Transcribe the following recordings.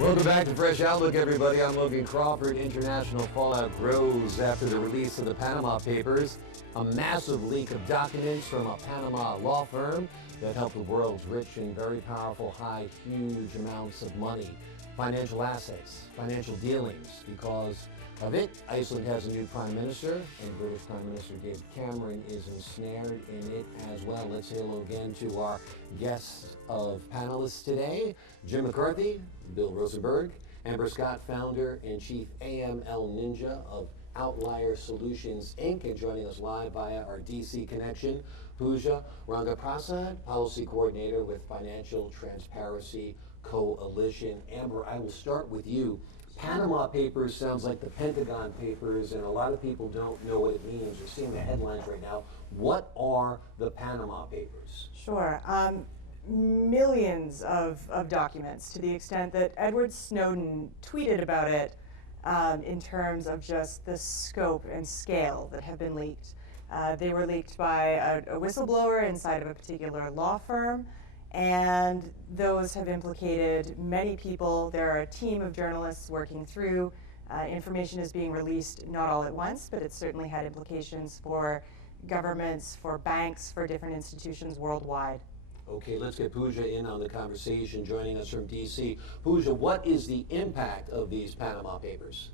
Welcome back to Fresh Outlook, everybody. I'm Logan Crawford. International fallout grows after the release of the Panama Papers, a massive leak of documents from a Panama law firm that helped the world's rich and very powerful hide huge amounts of money, financial assets, financial dealings. Because of it, Iceland has a new prime minister, and British Prime Minister David Cameron is ensnared in it as well. Let's say hello again to our guests of panelists today: Jim McCarthy, Bill Rosenberg, Amber Scott, founder and chief AML ninja of Outlier Solutions, Inc., and joining us live via our DC connection, Pooja Rangaprasad, policy coordinator with Financial Transparency Coalition. Amber, I will start with you. Panama Papers sounds like the Pentagon Papers, and a lot of people don't know what it means. You're seeing the headlines right now. What are the Panama Papers? Sure. Millions of documents, to the extent that Edward Snowden tweeted about it in terms of just the scope and scale that have been leaked. They were leaked by a whistleblower inside of a particular law firm, and those have implicated many people. There are a team of journalists working through. Information is being released not all at once, but it's certainly had implications for governments, for banks, for different institutions worldwide. Okay, let's get Pooja in on the conversation, joining us from DC. Pooja, what is the impact of these Panama Papers?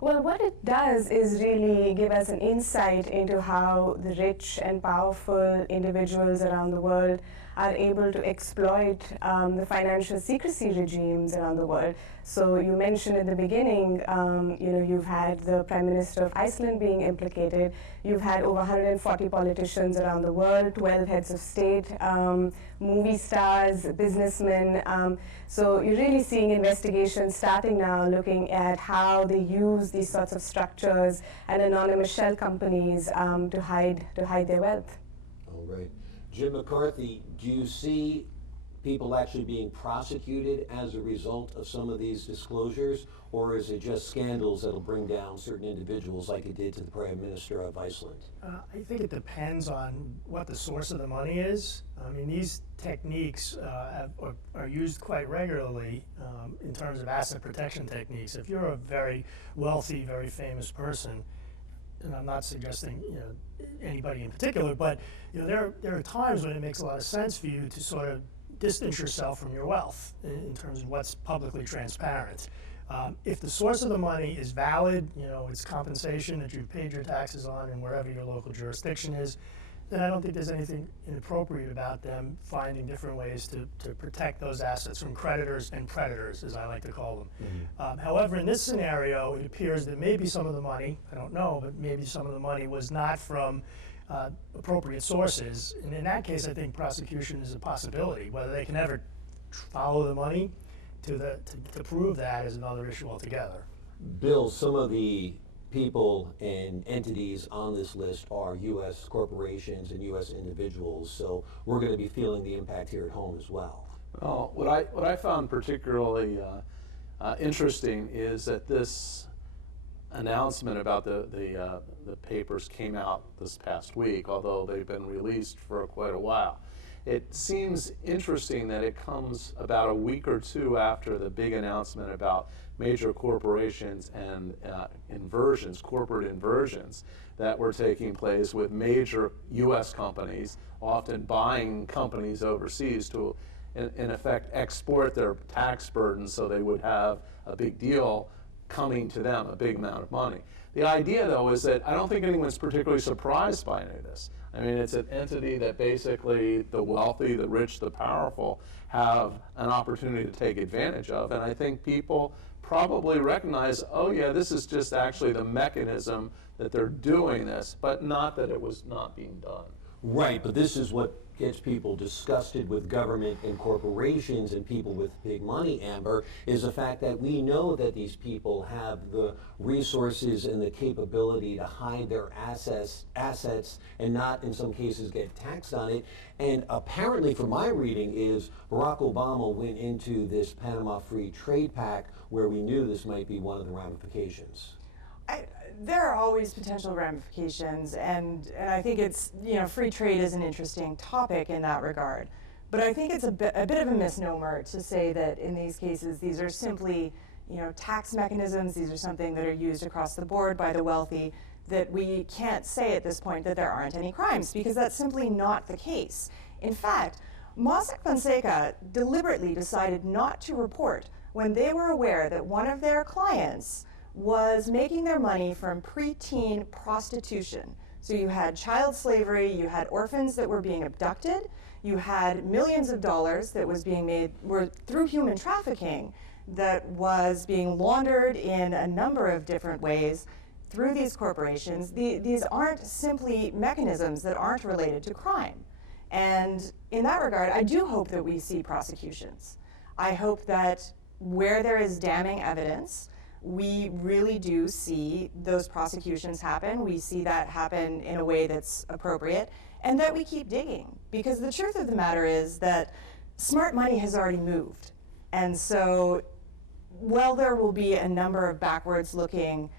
Well, what it does is really give us an insight into how the rich and powerful individuals around the world are able to exploit the financial secrecy regimes around the world. So you mentioned in the beginning, you've had the Prime Minister of Iceland being implicated. You've had over 140 politicians around the world, 12 heads of state, movie stars, businessmen. So you're really seeing investigations starting now, looking at how they use these sorts of structures and anonymous shell companies to hide their wealth. All right. Jim McCarthy, do you see people actually being prosecuted as a result of some of these disclosures, or is it just scandals that'll bring down certain individuals like it did to the Prime Minister of Iceland? I think it depends on what the source of the money is. I mean, these techniques are used quite regularly in terms of asset protection techniques. If you're a very wealthy, very famous person, and I'm not suggesting anybody in particular, but there are times when it makes a lot of sense for you to sort of distance yourself from your wealth in terms of what's publicly transparent. If the source of the money is valid, it's compensation that you've paid your taxes on and wherever your local jurisdiction is, then I don't think there's anything inappropriate about them finding different ways to protect those assets from creditors and predators, as I like to call them. Mm-hmm. However, in this scenario, it appears that maybe some of the money, I don't know, but maybe some of the money was not from appropriate sources. And in that case, I think prosecution is a possibility. Whether they can ever follow the money to prove that is another issue altogether. Bill, some of the people and entities on this list are U.S. corporations and U.S. individuals, so we're going to be feeling the impact here at home as well. Well, what I found particularly interesting is that this announcement about the papers came out this past week, although they've been released for quite a while. It seems interesting that it comes about a week or two after the big announcement about major corporations and corporate inversions that were taking place with major U.S. companies, often buying companies overseas to, in effect, export their tax burdens so they would have a big deal coming to them, a big amount of money. The idea, though, is that I don't think anyone's particularly surprised by any of this. I mean, it's an entity that basically the wealthy, the rich, the powerful have an opportunity to take advantage of, and I think people probably recognize, oh yeah, this is just actually the mechanism that they're doing this, but not that it was not being done. Right, but this is what gets people disgusted with government and corporations and people with big money, Amber, is the fact that we know that these people have the resources and the capability to hide their assets and not, in some cases, get taxed on it. And apparently, from my reading, is Barack Obama went into this Panama Free Trade Pact where we knew this might be one of the ramifications. There are always potential ramifications, and I think it's, free trade is an interesting topic in that regard. But I think it's a bit of a misnomer to say that in these cases, these are simply, tax mechanisms. These are something that are used across the board by the wealthy, that we can't say at this point that there aren't any crimes, because that's simply not the case. In fact, Mossack Fonseca deliberately decided not to report when they were aware that one of their clients was making their money from preteen prostitution. So you had child slavery, you had orphans that were being abducted, you had millions of dollars that was being made through human trafficking that was being laundered in a number of different ways through these corporations. These aren't simply mechanisms that aren't related to crime. And in that regard, I do hope that we see prosecutions. I hope that where there is damning evidence, we really do see those prosecutions happen. We see that happen in a way that's appropriate, and that we keep digging. Because the truth of the matter is that smart money has already moved. And so, while there will be a number of backwards-looking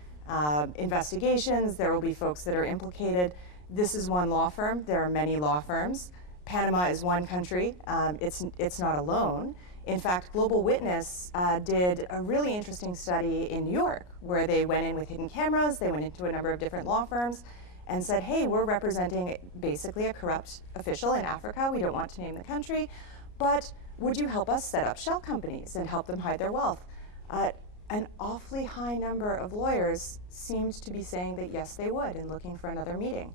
investigations, there will be folks that are implicated. This is one law firm. There are many law firms. Panama is one country. It's not alone. In fact, Global Witness did a really interesting study in New York where they went in with hidden cameras, they went into a number of different law firms and said, hey, we're representing basically a corrupt official in Africa. We don't want to name the country, but would you help us set up shell companies and help them hide their wealth? An awfully high number of lawyers seemed to be saying that yes, they would, and looking for another meeting.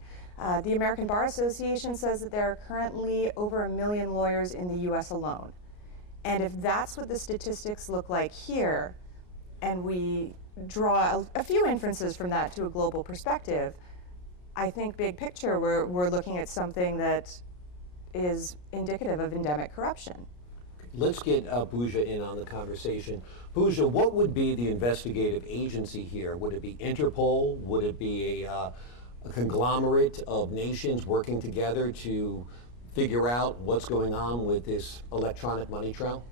The American Bar Association says that there are currently over 1 million lawyers in the US alone. And if that's what the statistics look like here, and we draw a few inferences from that to a global perspective, I think big picture, we're looking at something that is indicative of endemic corruption. Let's get Pooja in on the conversation. Pooja, what would be the investigative agency here? Would it be Interpol? Would it be a conglomerate of nations working together to figure out what's going on with this electronic money trail?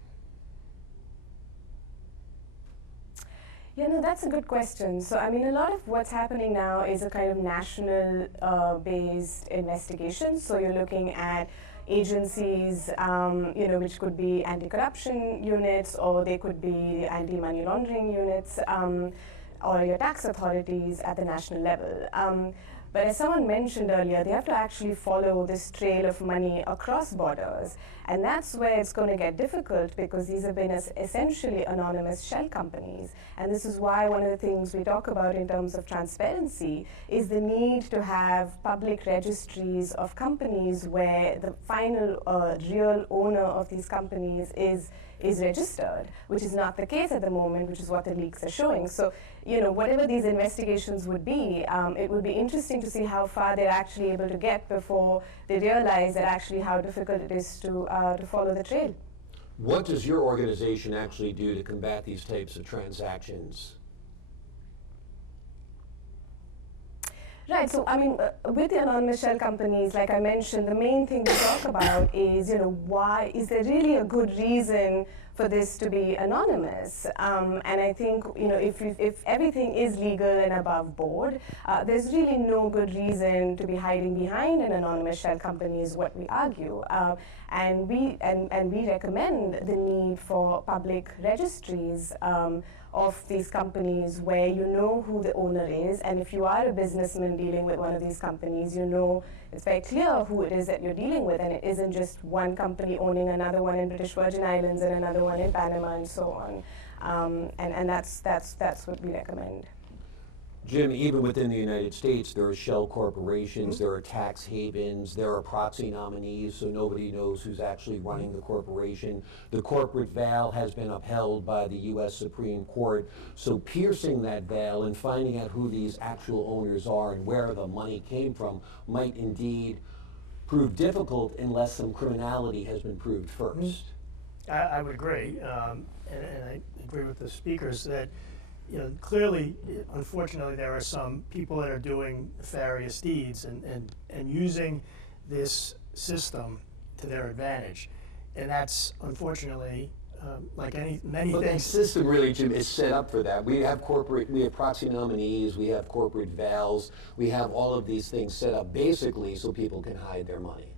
Yeah, no, that's a good question. So, I mean, a lot of what's happening now is a kind of national-based investigation. So you're looking at agencies, which could be anti-corruption units, or they could be anti-money laundering units, or your tax authorities at the national level. But as someone mentioned earlier, they have to actually follow this trail of money across borders. And that's where it's going to get difficult, because these have been essentially anonymous shell companies. And this is why one of the things we talk about in terms of transparency is the need to have public registries of companies where the final real owner of these companies is registered, which is not the case at the moment, which is what the leaks are showing. So, whatever these investigations would be, it would be interesting to see how far they're actually able to get before they realize that actually how difficult it is to follow the trail. What does your organization actually do to combat these types of transactions? Right, so I mean, with the anonymous shell companies, like I mentioned, the main thing we talk about is, why is there really a good reason for this to be anonymous? And I think, if everything is legal and above board, there's really no good reason to be hiding behind an anonymous shell company, is what we argue. And we recommend the need for public registries of these companies where you know who the owner is, and if you are a businessman dealing with one of these companies, it's very clear who it is that you're dealing with, and it isn't just one company owning another one in British Virgin Islands and another one in Panama and so on. And that's what we recommend. Jim, even within the United States, there are shell corporations, there are tax havens, there are proxy nominees, so nobody knows who's actually running the corporation. The corporate veil has been upheld by the U.S. Supreme Court, so piercing that veil and finding out who these actual owners are and where the money came from might indeed prove difficult unless some criminality has been proved first. I would agree, and I agree with the speakers that clearly, unfortunately, there are some people that are doing nefarious deeds and using this system to their advantage. And that's, unfortunately, like many things. But that system really, Jim, is set up for that. We have proxy nominees, we have corporate veils, we have all of these things set up basically so people can hide their money.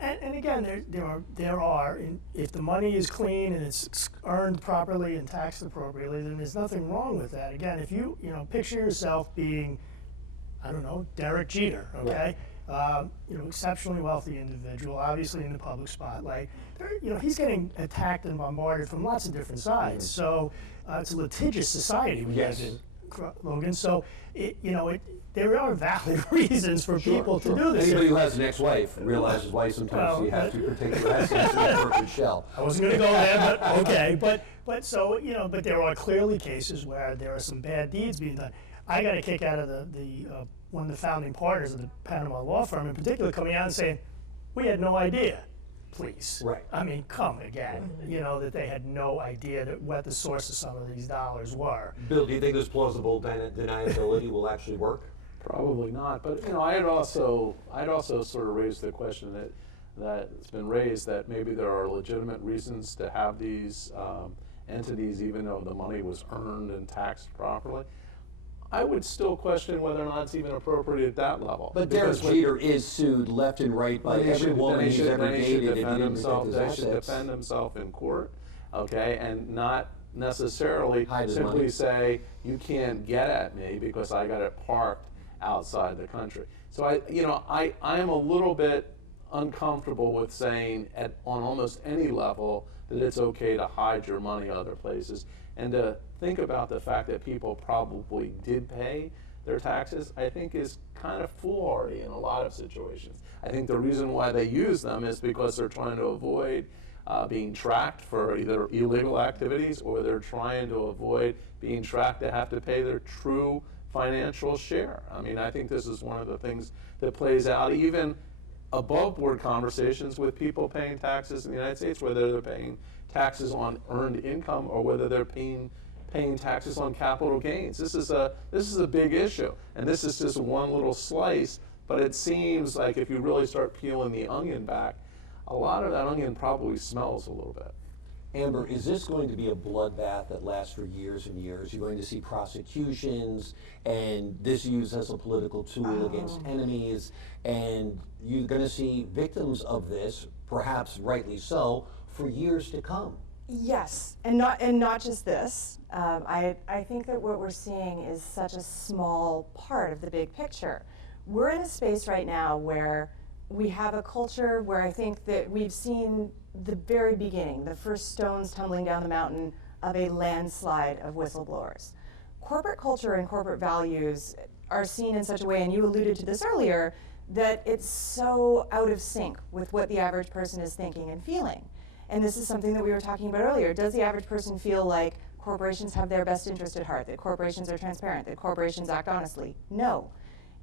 And again, there are, if the money is clean and it's earned properly and taxed appropriately, then there's nothing wrong with that. Again, if you picture yourself being, I don't know, Derek Jeter, okay? Exceptionally wealthy individual, obviously in the public spotlight. He's getting attacked and bombarded from lots of different sides. So it's a litigious society we live in, Logan. So there are valid reasons for people to do this. Anybody who has an ex-wife realizes why sometimes you have to protect your assets in a corporate shell. I wasn't going to go there, but okay. But there are clearly cases where there are some bad deeds being done. I got a kick out of the one of the founding partners of the Panama law firm in particular coming out and saying, we had no idea, please. Right. I mean, come again, that they had no idea what the source of some of these dollars were. Bill, do you think this plausible deniability will actually work? Probably not, but I'd also sort of raise the question that's been raised that maybe there are legitimate reasons to have these entities, even though the money was earned and taxed properly. I would still question whether or not it's even appropriate at that level. But Derek Jeter is sued left and right by every woman he's ever dated. They should defend himself in court, okay, and not necessarily simply say, you can't get at me because I got it parked outside the country. So I am a little bit uncomfortable with saying on almost any level that it's okay to hide your money other places, and to think about the fact that people probably did pay their taxes, I think is kind of foolhardy in a lot of situations. I think the reason why they use them is because they're trying to avoid being tracked for either illegal activities, or they're trying to avoid being tracked to have to pay their true financial share. I mean, I think this is one of the things that plays out even above board conversations with people paying taxes in the United States, whether they're paying taxes on earned income or whether they're paying taxes on capital gains. This is a big issue, and this is just one little slice, but it seems like if you really start peeling the onion back, a lot of that onion probably smells a little bit. Amber, is this going to be a bloodbath that lasts for years and years? You're going to see prosecutions and this used as a political tool against enemies, and you're going to see victims of this, perhaps rightly so, for years to come. Yes, and not just this. I think that what we're seeing is such a small part of the big picture. We're in a space right now where we have a culture where I think that we've seen the very beginning, the first stones tumbling down the mountain of a landslide of whistleblowers. Corporate culture and corporate values are seen in such a way, and you alluded to this earlier, that it's so out of sync with what the average person is thinking and feeling. And this is something that we were talking about earlier. Does the average person feel like corporations have their best interest at heart, that corporations are transparent, that corporations act honestly? No.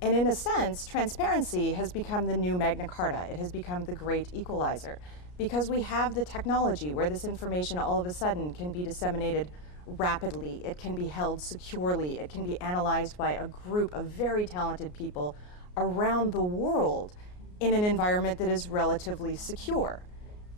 And in a sense, transparency has become the new Magna Carta. It has become the great equalizer, because we have the technology where this information all of a sudden can be disseminated rapidly, it can be held securely, it can be analyzed by a group of very talented people around the world in an environment that is relatively secure.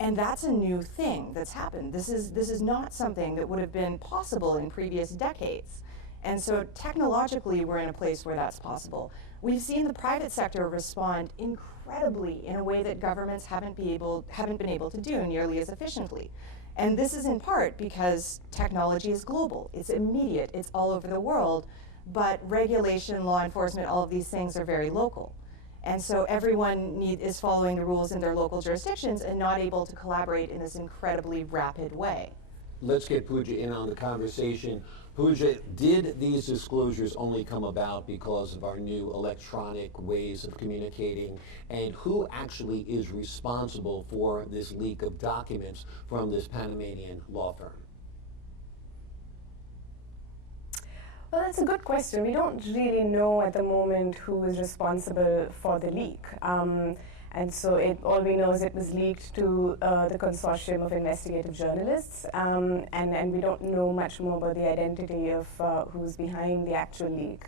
And that's a new thing that's happened. This is not something that would have been possible in previous decades. And so technologically, we're in a place where that's possible. We've seen the private sector respond incredibly in a way that governments haven't been able to do nearly as efficiently. And this is in part because technology is global. It's immediate. It's all over the world. But regulation, law enforcement, all of these things are very local. And so everyone is following the rules in their local jurisdictions and not able to collaborate in this incredibly rapid way. Let's get Pooja in on the conversation. Pooja, did these disclosures only come about because of our new electronic ways of communicating? And who actually is responsible for this leak of documents from this Panamanian law firm? Well, that's a good question. We don't really know at the moment who is responsible for the leak. And so all we know is it was leaked to the consortium of investigative journalists, and we don't know much more about the identity of who's behind the actual leak.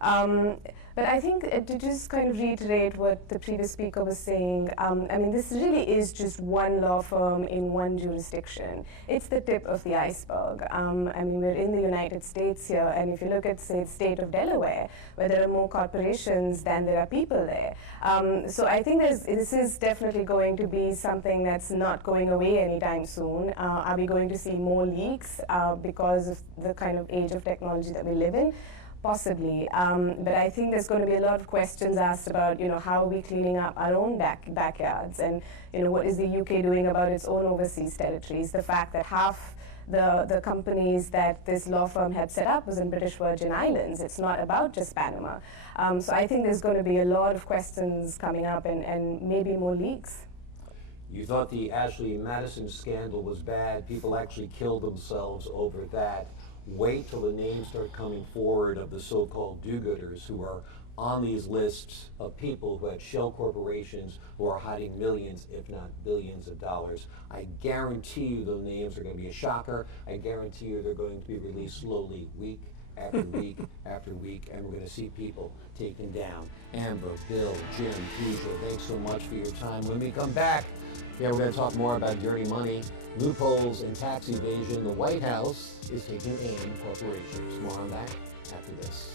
But I think to just kind of reiterate what the previous speaker was saying, I mean, this really is just one law firm in one jurisdiction. It's the tip of the iceberg. I mean, we're in the United States here, and if you look at, say, the state of Delaware, where there are more corporations than there are people there. So I think this is definitely going to be something that's not going away anytime soon. Are we going to see more leaks because of the kind of age of technology that we live in? Possibly, but I think there's going to be a lot of questions asked about, how are we cleaning up our own backyards, and what is the UK doing about its own overseas territories? The fact that half the companies that this law firm had set up was in British Virgin Islands. It's not about just Panama. So I think there's going to be a lot of questions coming up, and maybe more leaks. You thought the Ashley Madison scandal was bad. People actually killed themselves over that. Wait till the names start coming forward of the so-called do-gooders who are on these lists of people who had shell corporations who are hiding millions, if not billions of dollars. I guarantee you those names are going to be a shocker. I guarantee you they're going to be released slowly, week after week after week, and we're going to see people taken down. Amber, Bill, Jim, Pooja, thanks so much for your time. When we come back, we're going to talk more about dirty money, loopholes, and tax evasion. The White House is taking aim at corporations. More on that after this.